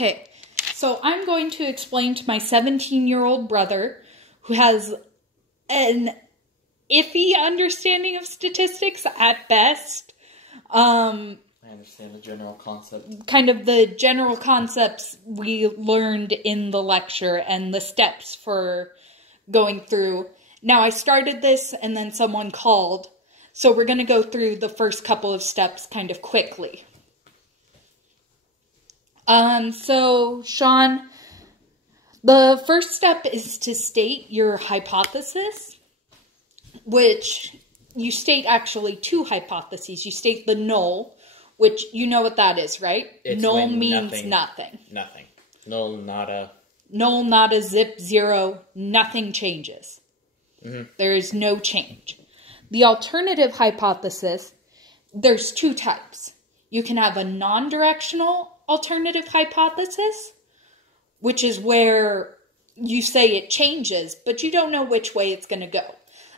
Okay, so I'm going to explain to my 17-year-old brother, who has an iffy understanding of statistics at best. I understand the general concept. Kind of the general concepts we learned in the lecture and the steps for going through. Now, I started this and then someone called, so we're going to go through the first couple of steps kind of quickly. So, Sean, the first step is to state your hypothesis, which you state actually two hypotheses. You state the null, which you know what that is, right? It's null when means nothing. Nothing. Null, nada. Null, nada, zip, zero, nothing changes. Mm-hmm. There is no change. The alternative hypothesis, there's two types. You can have a non-directional alternative hypothesis, which is where you say it changes, but you don't know which way it's going to go.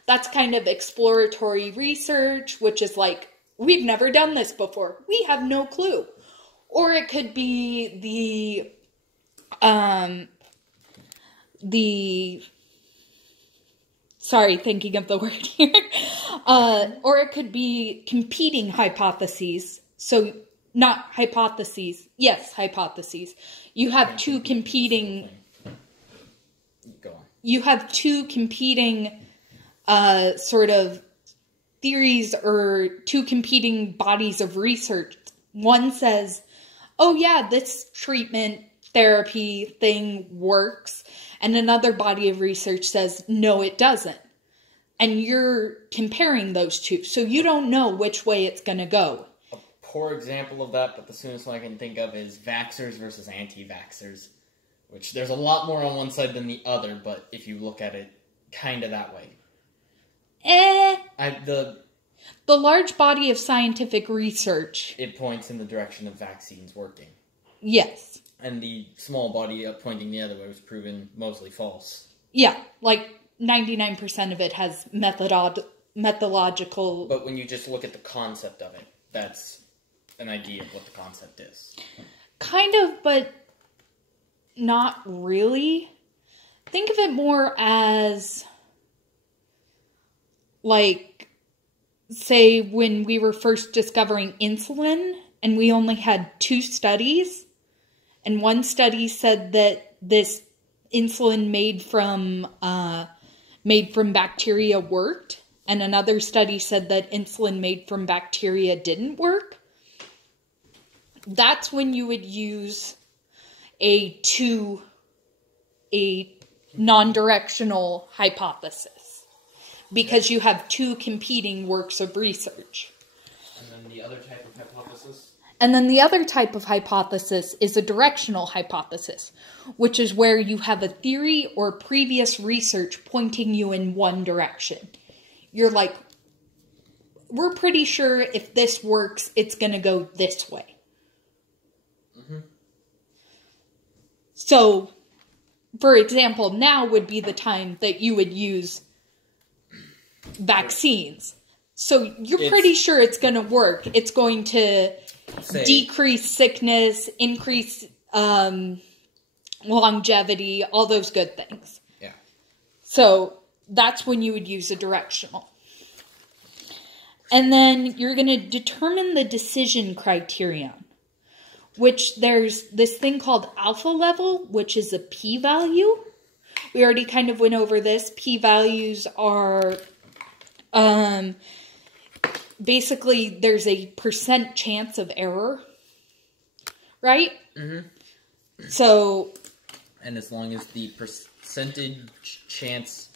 That's kind of exploratory research, which is like, we've never done this before. We have no clue. Or it could be sorry, thinking of the word here. Or it could be competing hypotheses. So, not hypotheses. Yes, hypotheses. You have two competing... Go on. You have two competing sort of theories or two competing bodies of research. One says, oh yeah, this treatment therapy thing works. And another body of research says, no, it doesn't. And you're comparing those two. So you don't know which way it's going to go. A poor example of that, but the soonest one I can think of is vaxxers versus anti-vaxxers. Which there's a lot more on one side than the other, but if you look at it kind of that way. The large body of scientific research... It points in the direction of vaccines working. Yes. And the small body pointing the other way was proven mostly false. Yeah, like 99% of it has methodological... But when you just look at the concept of it, that's an idea of what the concept is. Kind of, but not really. Think of it more as... like, say, when we were first discovering insulin, and we only had 2 studies, and one study said that this insulin made from bacteria worked, and another study said that insulin made from bacteria didn't work. That's when you would use a non-directional hypothesis. Because you have 2 competing works of research. And then the other type of hypothesis? And then the other type of hypothesis is a directional hypothesis, which is where you have a theory or previous research pointing you in one direction. You're like, we're pretty sure if this works, it's going to go this way. Mm-hmm. So, for example, now would be the time that you would use vaccines. So you're pretty sure it's going to work. It's going to decrease sickness, increase longevity, all those good things. Yeah. So that's when you would use a directional. And then you're going to determine the decision criterion, which there's this thing called alpha level, which is a p-value. We already kind of went over this. P-values are... basically, there's a % chance of error, right? Mm-hmm. So... And as long as the percentage chance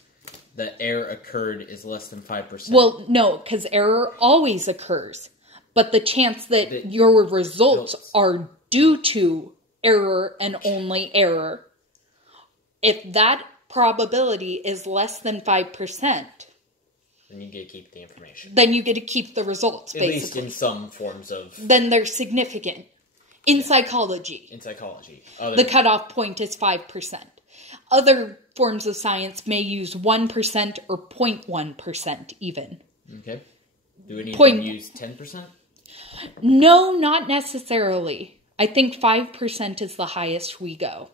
that error occurred is less than 5%. Well, no, because error always occurs. But the chance that your results are due to error and only error, if that probability is less than 5%... then you get to keep the information. Then you get to keep the results, At basically. least in some forms of... Then they're significant. In psychology. In psychology. The cutoff point is 5%. Other forms of science may use 1% or 0.1% even. Okay. Do any of them use 10%? No, not necessarily. I think 5% is the highest we go.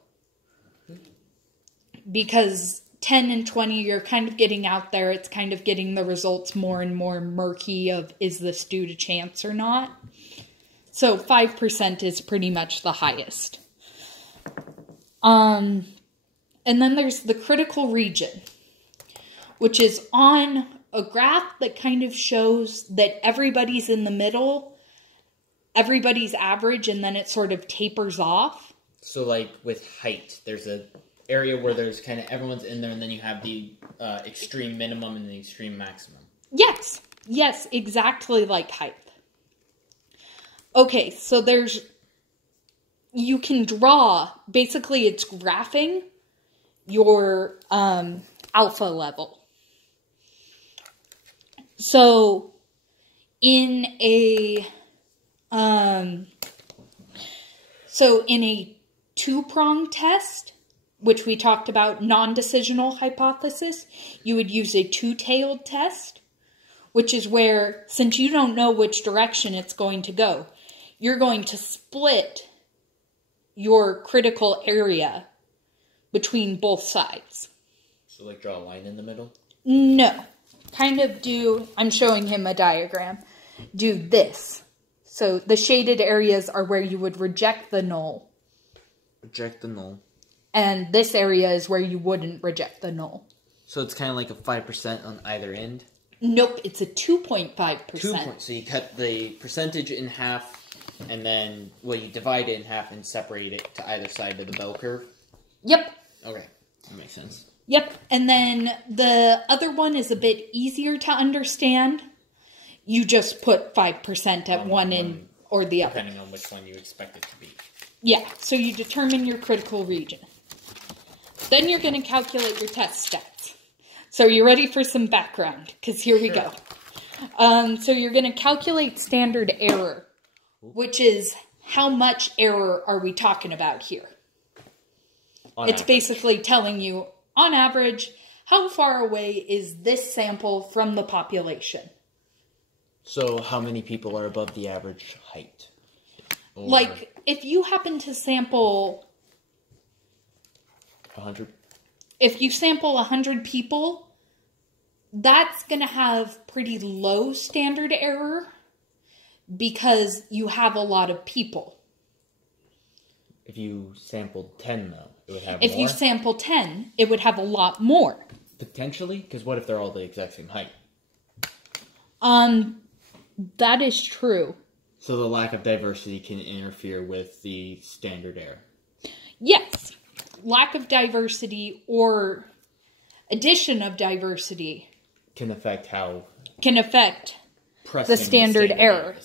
Because 10 and 20, you're kind of getting out there. It's kind of getting the results more and more murky of, is this due to chance or not? So 5% is pretty much the highest. And then there's the critical region, which is on a graph that kind of shows that everybody's in the middle, everybody's average, and then it sort of tapers off. So like with height, there's a area where there's kind of everyone's in there, and then you have the extreme minimum and the extreme maximum. Yes, exactly like height. Okay, so you can draw, basically it's graphing your alpha level. So in a two-prong test, which we talked about, non-decisional hypothesis, you would use a two-tailed test, which is where, since you don't know which direction it's going to go, you're going to split your critical area between both sides. So like draw a line in the middle? No. Kind of I'm showing him a diagram, do this. So the shaded areas are where you would reject the null. Reject the null. And this area is where you wouldn't reject the null. So it's kind of like a 5% on either end? Nope, it's a 2.5%. 2 points. So you cut the percentage in half, and then, you divide it in half and separate it to either side of the bell curve? Yep. Okay, that makes sense. Yep, and then the other one is a bit easier to understand. You just put 5% at one end or the other. Depending on which one you expect it to be. Yeah, so you determine your critical region. Then you're going to calculate your test stats. So you're ready for some background, because here we go. So you're going to calculate standard error, which is how much error are we talking about here? It's basically telling you, on average, how far away is this sample from the population? So how many people are above the average height? Or like, if you happen to sample 100? If you sample 100 people, that's going to have pretty low standard error because you have a lot of people. If you sampled 10, though, it would have more? If you sample 10, it would have a lot more. Potentially? Because what if they're all the exact same height? That is true. So the lack of diversity can interfere with the standard error? Yes. Lack of diversity or addition of diversity can affect the standard error.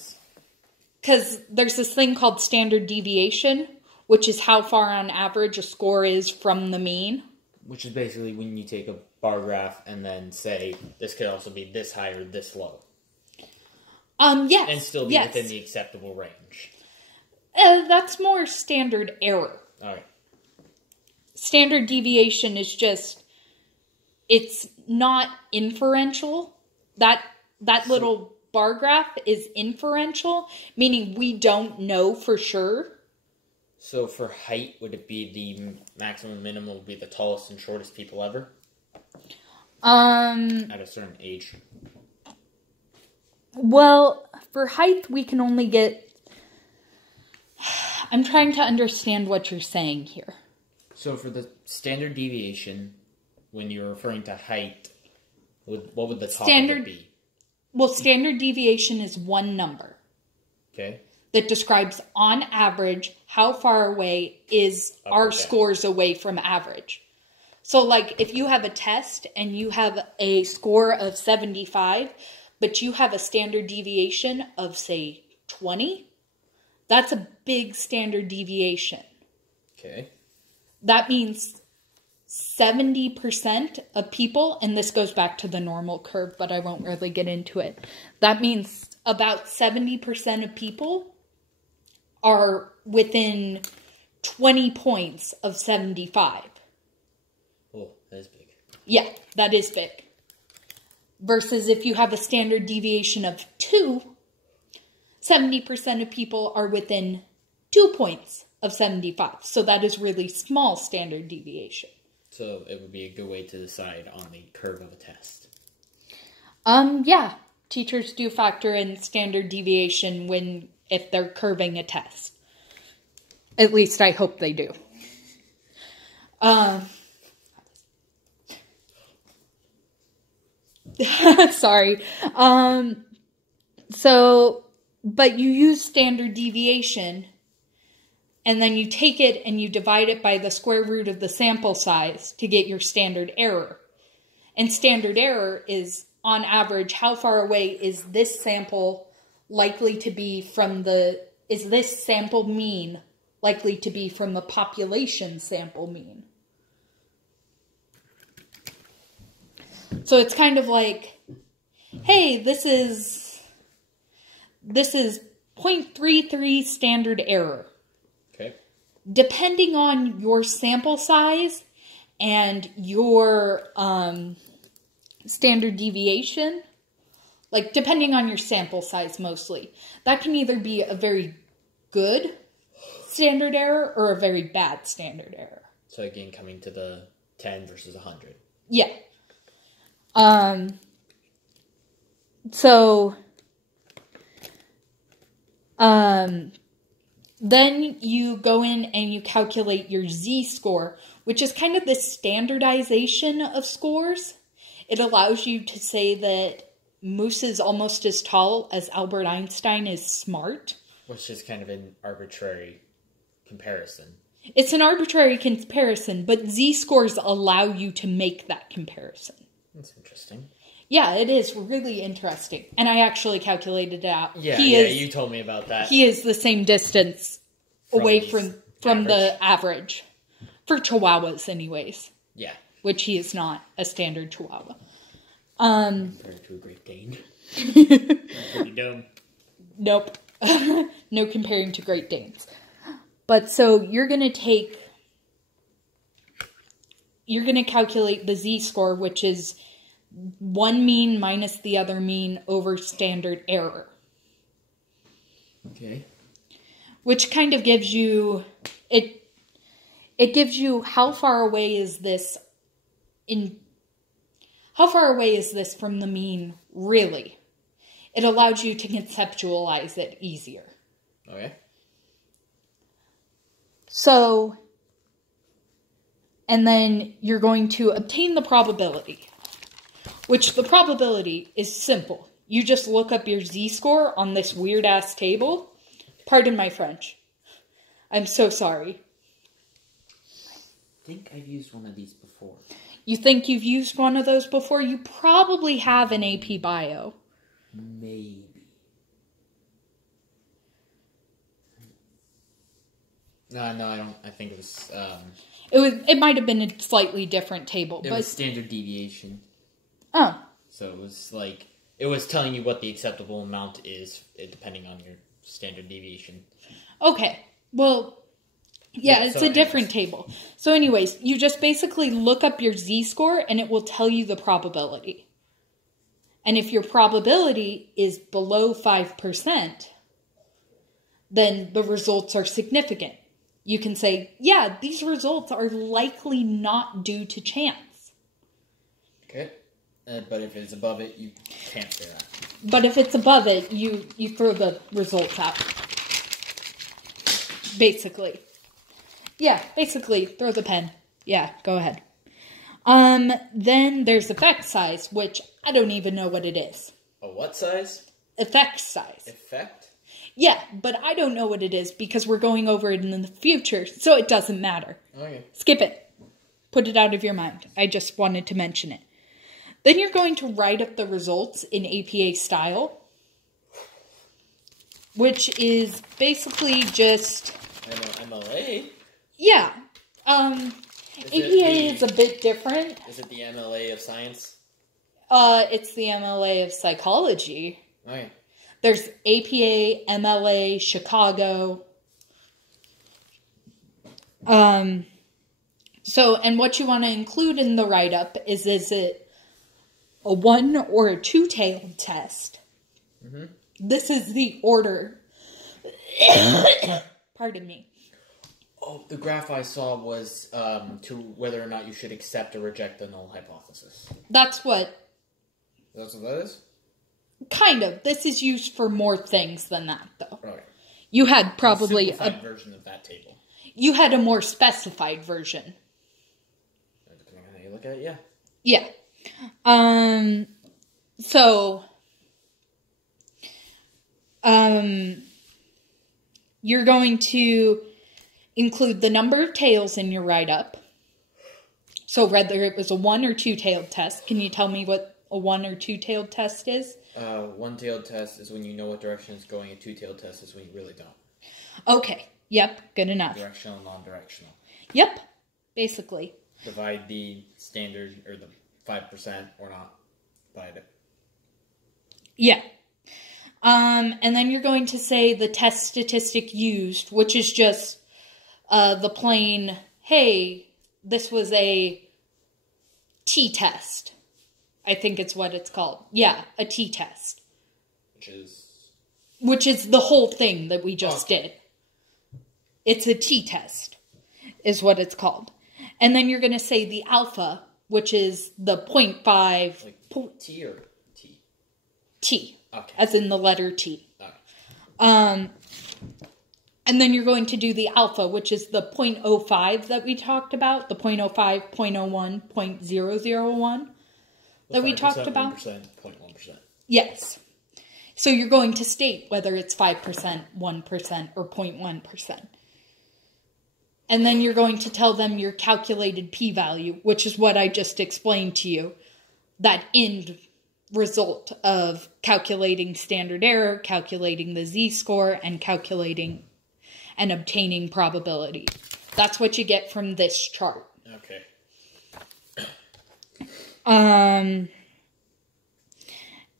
Because there's this thing called standard deviation, which is how far on average a score is from the mean. Which is basically when you take a bar graph and then say, this could also be this high or this low. Yes. And still be within the acceptable range. That's more standard error. Alright. Standard deviation is just, it's not inferential. That little bar graph is inferential, meaning we don't know for sure. So for height, would it be the maximum minimum would be the tallest and shortest people ever? At a certain age. Well, for height, we can only get... I'm trying to understand what you're saying here. So for the standard deviation, when you're referring to height, what would the top of it be? Well, standard deviation is one number. Okay. That describes, on average, how far away is our scores away from average. So, like, if you have a test and you have a score of 75, but you have a standard deviation of, say, 20, that's a big standard deviation. Okay. That means 70% of people, and this goes back to the normal curve, but I won't really get into it. That means about 70% of people are within 20 points of 75. Oh, that is big. Yeah, that is big. Versus if you have a standard deviation of 2, 70% of people are within 2 points of 75. So that is really small standard deviation. So it would be a good way to decide on the curve of a test. Yeah. Teachers do factor in standard deviation if they're curving a test. At least I hope they do. Sorry. But you use standard deviation, and then you take it and you divide it by the square root of the sample size to get your standard error. And standard error is, on average, how far away is this sample likely to be from is this sample mean likely to be from the population sample mean? So it's kind of like, hey, this is 0.33 standard error. Okay. Depending on your sample size and your standard deviation, like depending on your sample size mostly, that can either be a very good standard error or a very bad standard error. So again, coming to the 10 versus 100. Yeah. Then you go in and you calculate your z-score, which is kind of the standardization of scores. It allows you to say that Moose is almost as tall as Albert Einstein is smart. Which is kind of an arbitrary comparison. It's an arbitrary comparison, but z-scores allow you to make that comparison. That's interesting. Yeah, it is really interesting. And I actually calculated it out. Yeah, you told me about that. He is the same distance away from the average. For Chihuahuas, anyways. Yeah. Which he is not a standard Chihuahua. Compared to a Great Dane. Pretty dumb. Nope. No comparing to Great Danes. But so you're going to calculate the z-score, which is one mean minus the other mean over standard error. Okay. Which kind of gives you, it gives you how far away is this from the mean, really? It allows you to conceptualize it easier. Okay. So, and then you're going to obtain the probability, which the probability is simple. You just look up your z-score on this weird-ass table. Pardon my French. I'm so sorry. I think I've used one of these before. You think you've used one of those before? You probably have in AP Bio. Maybe. No, I don't. I think it was... It might have been a slightly different table. It was standard deviation. Oh. So it was like... It was telling you what the acceptable amount is, depending on your standard deviation. Okay. Well... Yeah, it's a different table. So anyways, you just basically look up your z-score and it will tell you the probability. And if your probability is below 5%, then the results are significant. You can say, yeah, these results are likely not due to chance. Okay. But if it's above it, you can't say that. But if it's above it, you throw the results out. Basically. Yeah, basically, throw the pen. Yeah, go ahead. Then there's effect size, which I don't even know what it is. A what size? Effect size. Effect? Yeah, but I don't know what it is because we're going over it in the future, so it doesn't matter. Okay. Skip it. Put it out of your mind. I just wanted to mention it. Then you're going to write up the results in APA style, which is basically just... MLA? Yeah. APA is a bit different. Is it the MLA of science? It's the MLA of psychology. Okay. There's APA, MLA, Chicago. And what you want to include in the write-up is it a one or a two-tailed test? Mm-hmm. This is the order. Pardon me. Oh, the graph I saw was to whether or not you should accept or reject the null hypothesis. That's what... That's what that is? Kind of. This is used for more things than that, though. Okay. You had probably a simplified version of that table. You had a more specified version. Depending on how you look at it, yeah. Yeah. So, you're going to include the number of tails in your write-up. So whether it was a one- or two-tailed test. Can you tell me what a one- or two-tailed test is? One-tailed test is when you know what direction it's going. A two-tailed test is when you really don't. Okay. Yep. Good enough. Directional, non-directional. Yep. Basically. Divide the standard, or the 5% or not. Divide it. Yeah. And then you're going to say the test statistic used, which is just the plain, hey, this was a t-test. I think it's what it's called. Yeah, a t-test. Which is the whole thing that we just did. It's a t-test, is what it's called. And then you're going to say the alpha, which is the 0.5... Like T or T? T. Okay. As in the letter T. Okay. And then you're going to do the alpha, which is the 0.05 that we talked about. The 0.05, 0.01, 0.001 that we talked about. 1%, 0.1%. Yes. So you're going to state whether it's 5%, 1%, or 0.1%. And then you're going to tell them your calculated p-value, which is what I just explained to you. That end result of calculating standard error, calculating the z-score, and calculating and obtaining probability. That's what you get from this chart. Okay.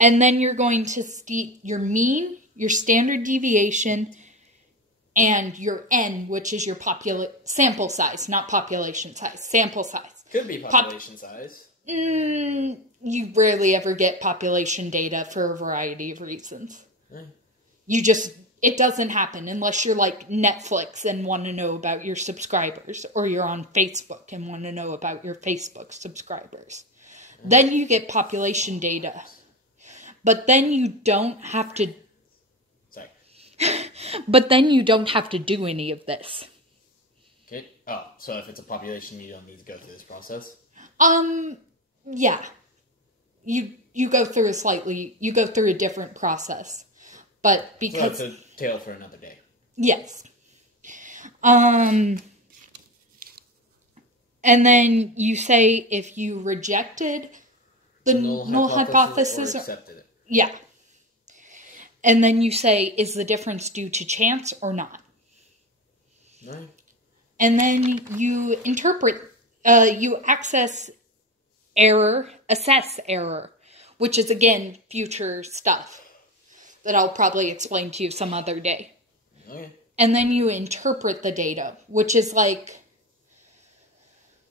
And then you're going to state your mean, your standard deviation, and your N, which is your sample size, not population size, sample size. Could be population size. You rarely ever get population data for a variety of reasons. It doesn't happen unless you're like Netflix and want to know about your subscribers, or you're on Facebook and want to know about your Facebook subscribers. Then you get population data. But then you don't have to... Sorry. But then you don't have to do any of this. Okay. Oh, so if it's a population, you don't need to go through this process? Yeah. You go through a different process. But because... So that's a tale for another day. Yes. And then you say if you rejected the null hypothesis or accepted it. Yeah. And then you say, is the difference due to chance or not? Right. And then you you assess error, which is, again, future stuff that I'll probably explain to you some other day. Okay. And then you interpret the data, which is like,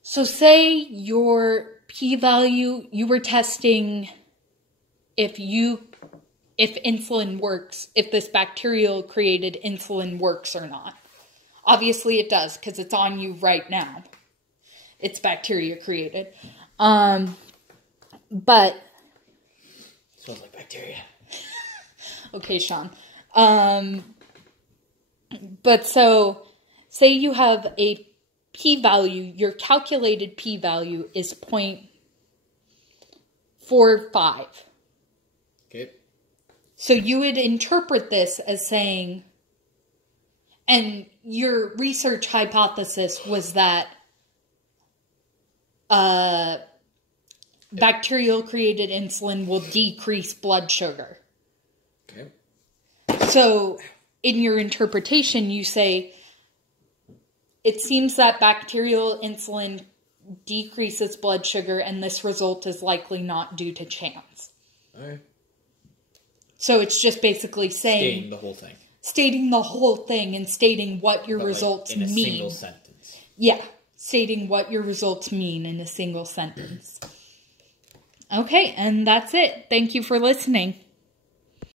so say your p-value, you were testing if insulin works, if this bacterial created insulin works or not. Obviously it does, because it's on you right now. It's bacteria created. But... Smells like bacteria. Okay, Sean. But so, say you have a p-value, your calculated p-value is 0.45. Okay. So you would interpret this as saying, and your research hypothesis was that bacterial created insulin will decrease blood sugar. Okay. So in your interpretation, you say, it seems that bacterial insulin decreases blood sugar, and this result is likely not due to chance. Alright. So it's just basically saying... Stating the whole thing. Stating the whole thing and stating what your results mean. In a single sentence. Yeah. Stating what your results mean in a single sentence. Okay, and that's it. Thank you for listening.